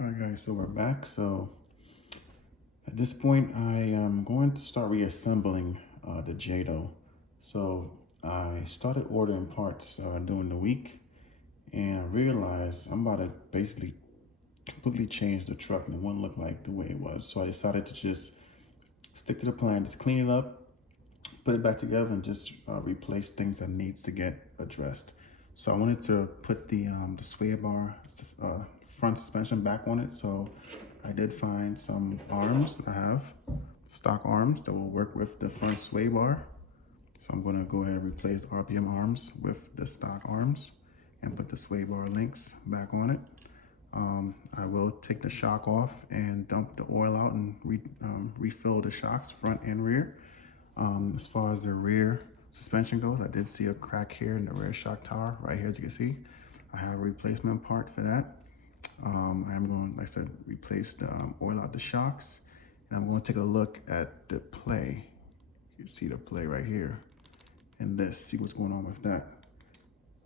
All right, guys, so we're back. So at this point, I am going to start reassembling the Jato. So I started ordering parts during the week, and I realized I'm about to basically completely change the truck, and it wouldn't look like the way it was. So I decided to just stick to the plan, just clean it up, put it back together, and just replace things that needs to get addressed. So I wanted to put the sway bar front suspension back on it. So I did find some arms that I have, stock arms that will work with the front sway bar. So I'm gonna go ahead and replace the RPM arms with the stock arms and put the sway bar links back on it. I will take the shock off and dump the oil out and refill the shocks front and rear. As far as the rear suspension goes, I did see a crack here in the rear shock tower right here, as you can see. I have a replacement part for that. I'm going, like I said, replace the oil out the shocks, and I'm going to take a look at the play. You can see the play right here, and this, see what's going on with that.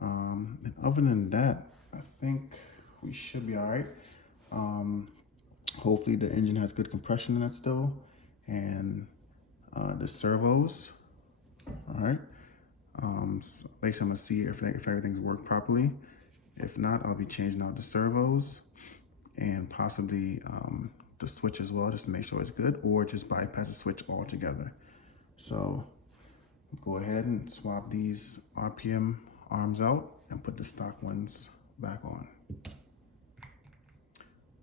And other than that, I think we should be all right. Hopefully the engine has good compression in it still, and the servos, all right. So basically I'm gonna see if everything's worked properly. If not, I'll be changing out the servos and possibly the switch as well, just to make sure it's good, or just bypass the switch altogether. So go ahead and swap these RPM arms out and put the stock ones back on.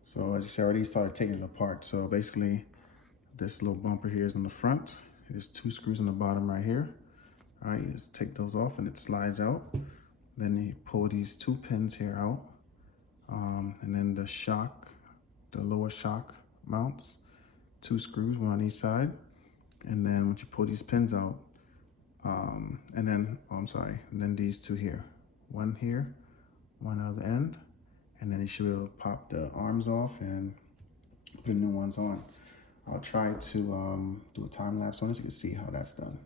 So as you see, I already started taking it apart. So basically this little bumper here is on the front. There's 2 screws on the bottom right here. All right, you just take those off and it slides out. Then you pull these 2 pins here out. And then the shock, the lower shock mounts, 2 screws, one on each side. And then once you pull these pins out, and then these 2 here. One here, one on the end. And then you should be able to pop the arms off and put the new ones on. I'll try to do a time lapse on this so you can see how that's done.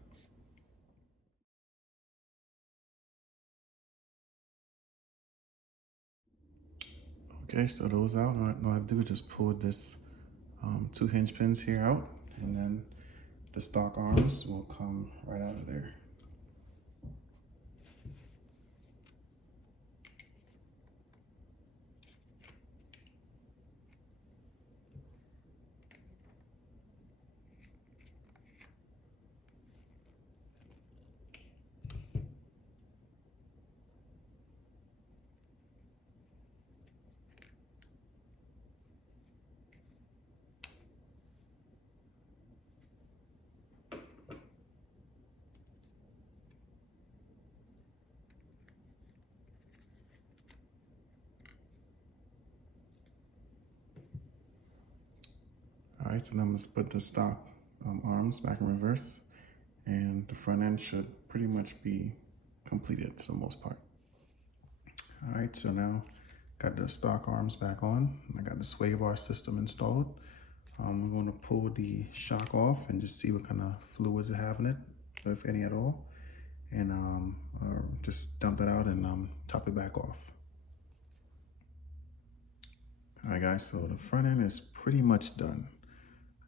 Okay, so those out. All I do is just pull this 2 hinge pins here out, and then the stock arms will come right out of there. All right, so now I'm gonna put the stock arms back in reverse, and the front end should pretty much be completed to the most part. All right, so now got the stock arms back on. I got the sway bar system installed. I'm going to pull the shock off and just see what kind of fluids it have in it, if any at all, and just dump that out and top it back off. All right, guys, so the front end is pretty much done.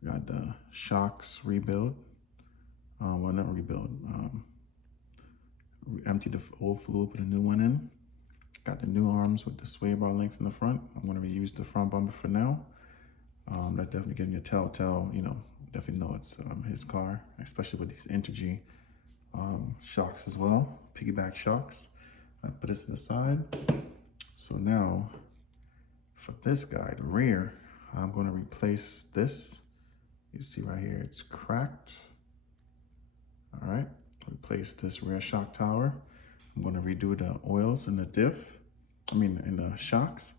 Got the shocks rebuild. Well, not rebuild. Empty the old fluid, put a new one in. Got the new arms with the sway bar links in the front. I'm going to reuse the front bumper for now. That's definitely giving you a telltale, definitely know it's his car, especially with these Intergy shocks as well, piggyback shocks. I put this to the side. So now, for this guy, the rear, I'm going to replace this. You see right here, it's cracked. All right, replace this rear shock tower. I'm going to redo the oils in the in the shocks.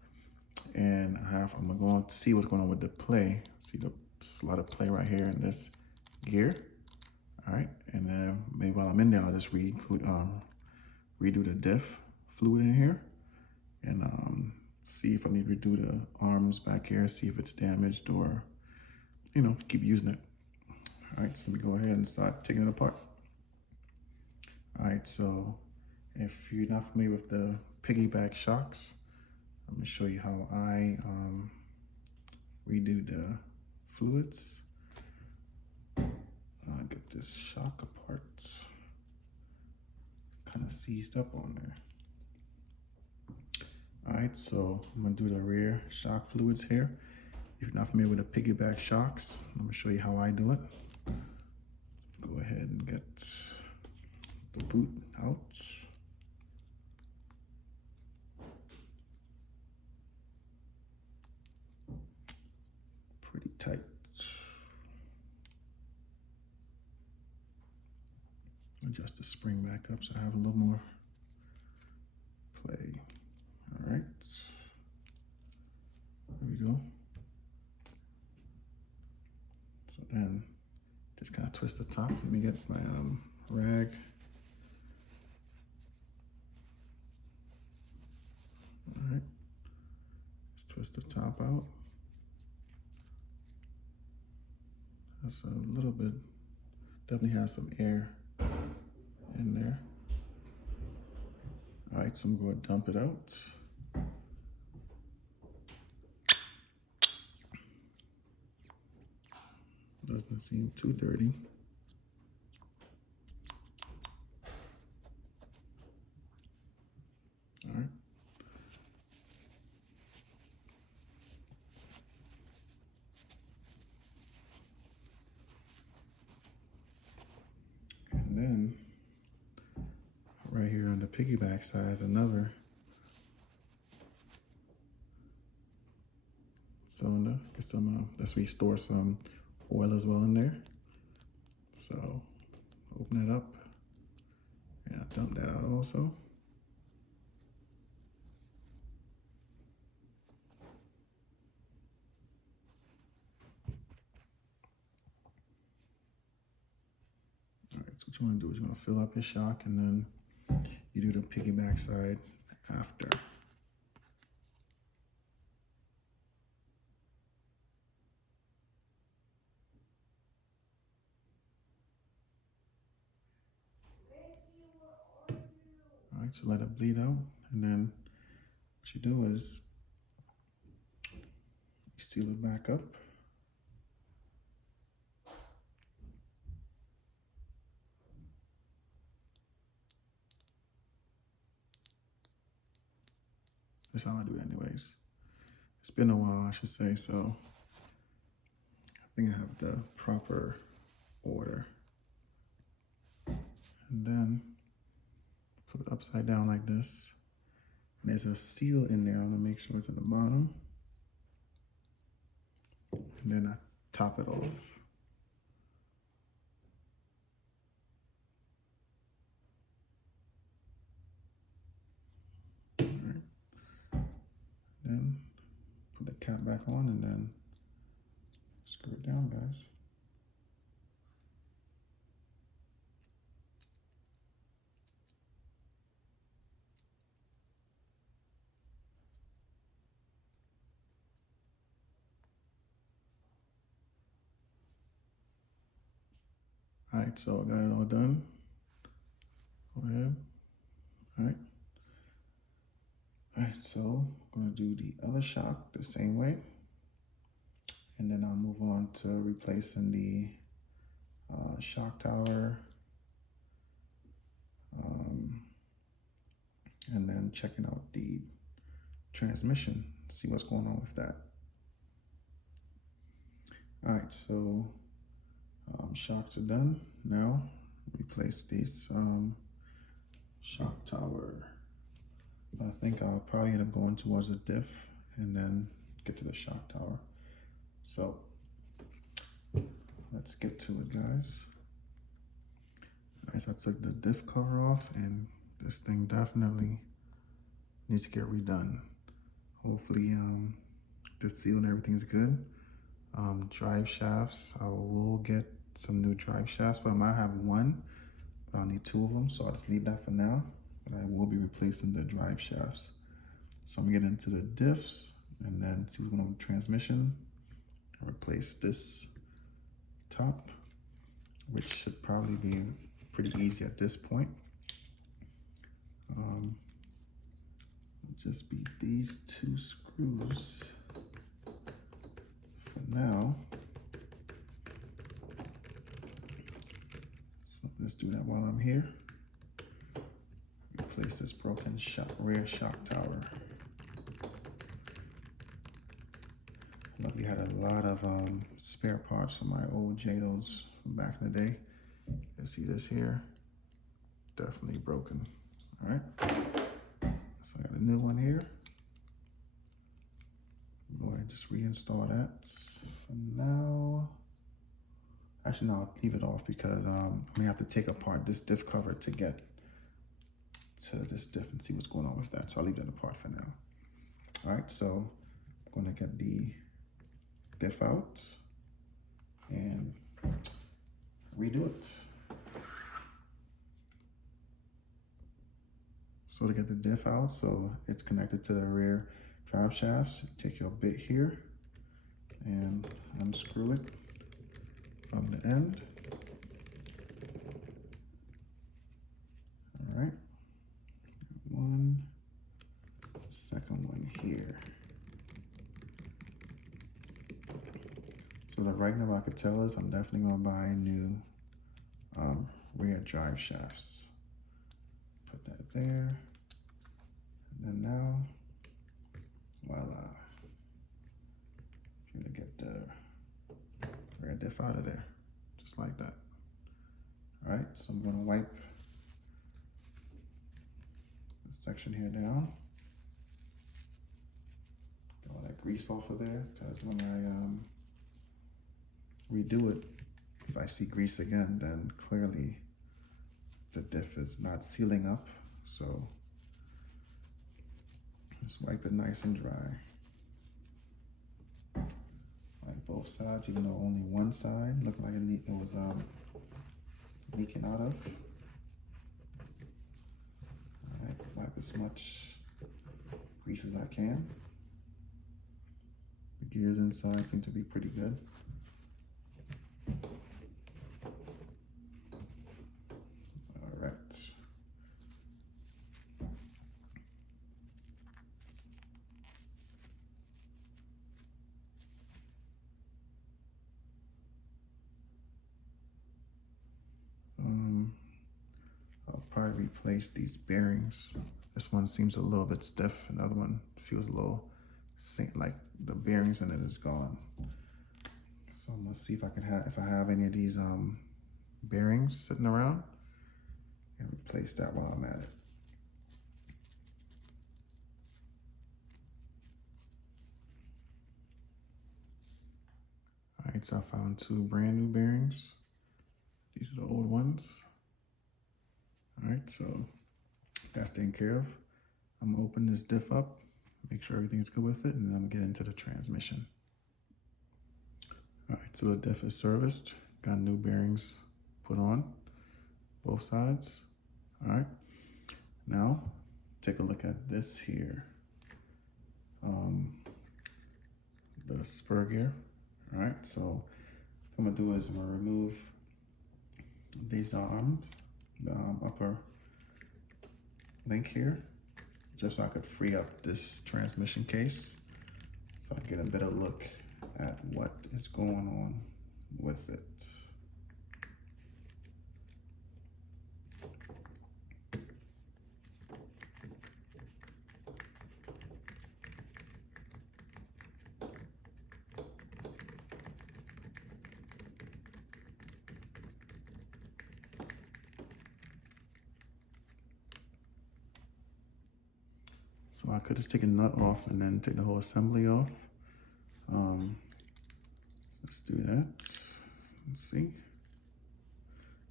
And I'm going to see what's going on with the play. See there's a lot of play right here in this gear. All right, and then maybe while I'm in there, I'll just redo the diff fluid in here, and see if I need to redo the arms back here, see if it's damaged, or keep using it. All right, so let me go ahead and start taking it apart. All right, so if you're not familiar with the piggyback shocks, I'm gonna show you how I redo the fluids. Get this shock apart. Kind of seized up on there. All right, so I'm gonna do the rear shock fluids here. If you're not familiar with the piggyback shocks, I'm gonna show you how I do it. Go ahead and get the boot out. Pretty tight. Adjust the spring back up so I have a little more play. All right, there we go. So then just kind of twist the top. Let me get my rag. All right, just twist the top out. That's a little bit, definitely has some air in there. All right, so I'm going to dump it out. Doesn't seem too dirty. All right. And then right here on the piggyback side is another cylinder. Get some, that's where you store some oil as well in there. So open it up and I dump that out also. All right, so what you want to do is you want to fill up your shock and then you do the piggyback side after. All right, so let it bleed out, and then what you do is you seal it back up. That's how I do it anyways. It's been a while, I should say, so I think I have the proper order. And then flip it upside down like this. And there's a seal in there. I'm gonna make sure it's at the bottom. And then I top it off. All right. Then put the cap back on and then screw it down, guys. All right, so I got it all done. Go ahead. All right. All right, so I'm gonna do the other shock the same way. And then I'll move on to replacing the shock tower. And then checking out the transmission, see what's going on with that. All right, so shocks are done. Now replace this shock tower. I think I'll probably end up going towards the diff and then get to the shock tower. So let's get to it, guys. All right, so I took the diff cover off and this thing definitely needs to get redone. Hopefully the seal and everything is good. Drive shafts, I will get some new drive shafts, but I might have one, but I'll need two of them, so I'll just leave that for now. But I will be replacing the drive shafts. So I'm gonna get into the diffs and then see what's going on with the transmission. I'll replace this top, which should probably be pretty easy at this point. It'll just be these two screws Now, so let's do that while I'm here. Replace this broken rear shock tower. We had a lot of spare parts from my old Jatos from back in the day. You see this here, definitely broken. All right, so I got a new one here. Go ahead and just reinstall that for now. Actually, no, I'll leave it off because I'm gonna have to take apart this diff cover to get to this diff and see what's going on with that. So I'll leave that apart for now. All right, so I'm gonna get the diff out and redo it. So to get the diff out, so it's connected to the rear drive shafts, take your bit here and unscrew it from the end. All right, one, second one here. So the right now I could tell is I'm definitely gonna buy new rear drive shafts. Put that there, and then now, voila. You're gonna get the rear diff out of there, just like that. All right, so I'm gonna wipe this section here down. Get all that grease off of there, because when I redo it, if I see grease again, then clearly the diff is not sealing up. So just wipe it nice and dry. Like both sides, even though only one side looked like it was leaking out of. All right, wipe as much grease as I can. The gears inside seem to be pretty good. All right. I'll probably replace these bearings. This one seems a little bit stiff. Another one feels a little like the bearings in it is gone. So I'm gonna see if I can if I have any of these bearings sitting around and replace that while I'm at it. All right, so I found two brand new bearings. These are the old ones. All right, so that's taken care of. I'm gonna open this diff up, make sure everything's good with it, and then I'm gonna get into the transmission. All right, so the diff is serviced. Got new bearings put on, both sides. All right, now take a look at this here. The spur gear. All right, so what I'm gonna do is I'm gonna remove these arms, the upper link here, just so I could free up this transmission case, so I can get a better look at what is going on with it. So I could just take a nut off and then take the whole assembly off. So let's do that. Let's see.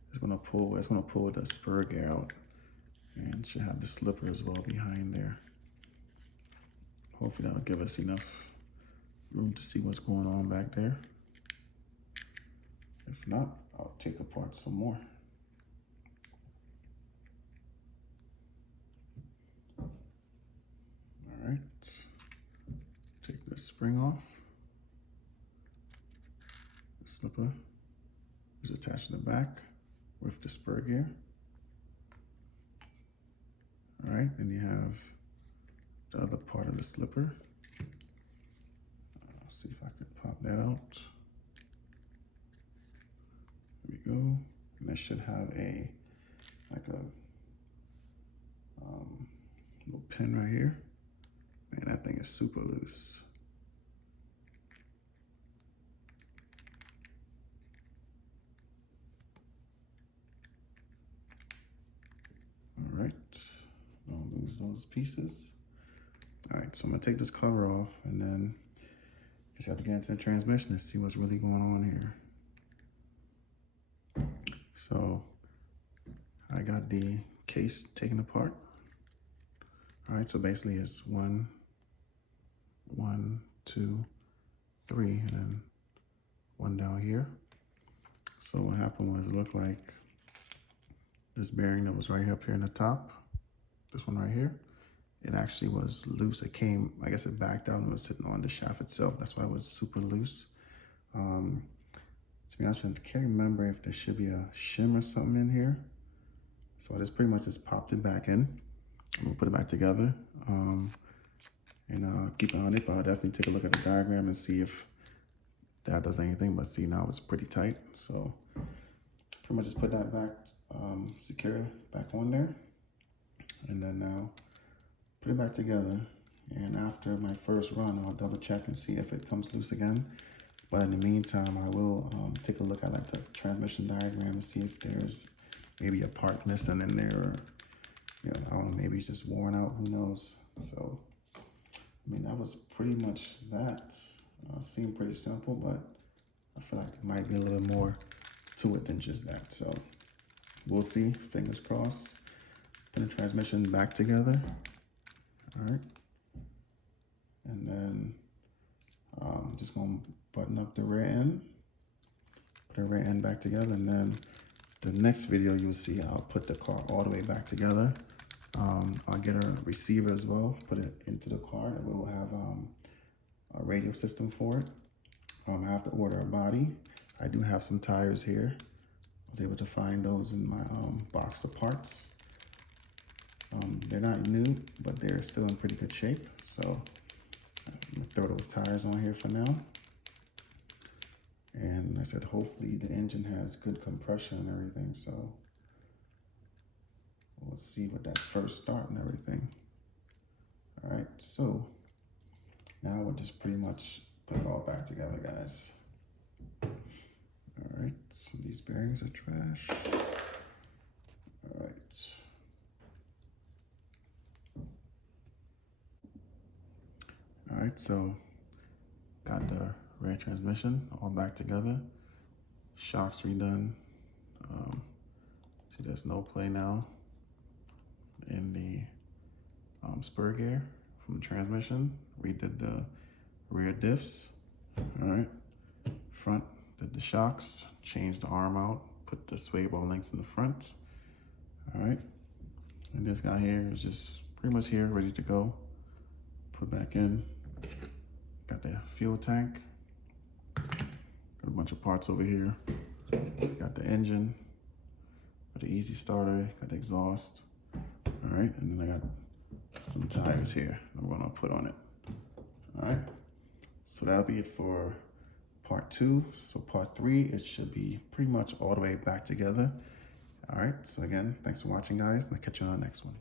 It's gonna pull the spur gear out, and should have the slipper as well behind there. Hopefully that'll give us enough room to see what's going on back there. If not, I'll take apart some more. All right, take this spring off. The slipper is attached to the back with the spur gear. All right, then you have the other part of the slipper. see if I can pop that out. There we go. And that should have a little pin right here. Man, that thing is super loose. All right, don't lose those pieces. All right, so I'm gonna take this cover off and then just have to get into the transmission and see what's really going on here. So I got the case taken apart. All right, so basically it's 1, 2, 3, and then 1 down here. So what happened was it looked like this bearing that was right up here in the top, this one right here, it actually was loose. It came, I guess it backed out and was sitting on the shaft itself. That's why it was super loose. To be honest, I can't remember if there should be a shim or something in here. So I just pretty much just popped it back in. I'm gonna put it back together and keep it on it, but I'll definitely take a look at the diagram and see if that does anything. But see, now it's pretty tight. So pretty much just put that back, secure back on there. And then now put it back together. And after my first run, I'll double check and see if it comes loose again. But in the meantime, I will take a look at like the transmission diagram and see if there's maybe a part missing in there, or I don't know, maybe it's just worn out, who knows. So, I mean, that was pretty much that. Seemed pretty simple, but I feel like there might be a little more to it than just that. So, we'll see, fingers crossed. Put the transmission back together, all right. And then just gonna button up the rear end, put the rear end back together, and then the next video you'll see I'll put the car all the way back together. I'll get a receiver as well, put it into the car, and we'll have a radio system for it. I have to order a body. I do have some tires here. I was able to find those in my box of parts. They're not new, but they're still in pretty good shape. So I'm gonna throw those tires on here for now. And I said, hopefully the engine has good compression and everything. So we'll see with that first start and everything. All right, so now we'll just pretty much put it all back together, guys. All right, so these bearings are trash. All right. All right, so got the rear transmission all back together. Shocks redone. See, there's no play now in the spur gear from the transmission. Redid the rear diffs. All right, front did the shocks, changed the arm out, put the sway bar links in the front. All right, and this guy here is just pretty much here, ready to go. Put back in. Got the fuel tank. Got a bunch of parts over here. Got the engine. Got the easy starter. Got the exhaust. All right, and then I got some tires here I'm gonna put on it. All right, so that'll be it for part 2. So part 3, it should be pretty much all the way back together. All right, so again, thanks for watching, guys, and I'll catch you on the next one.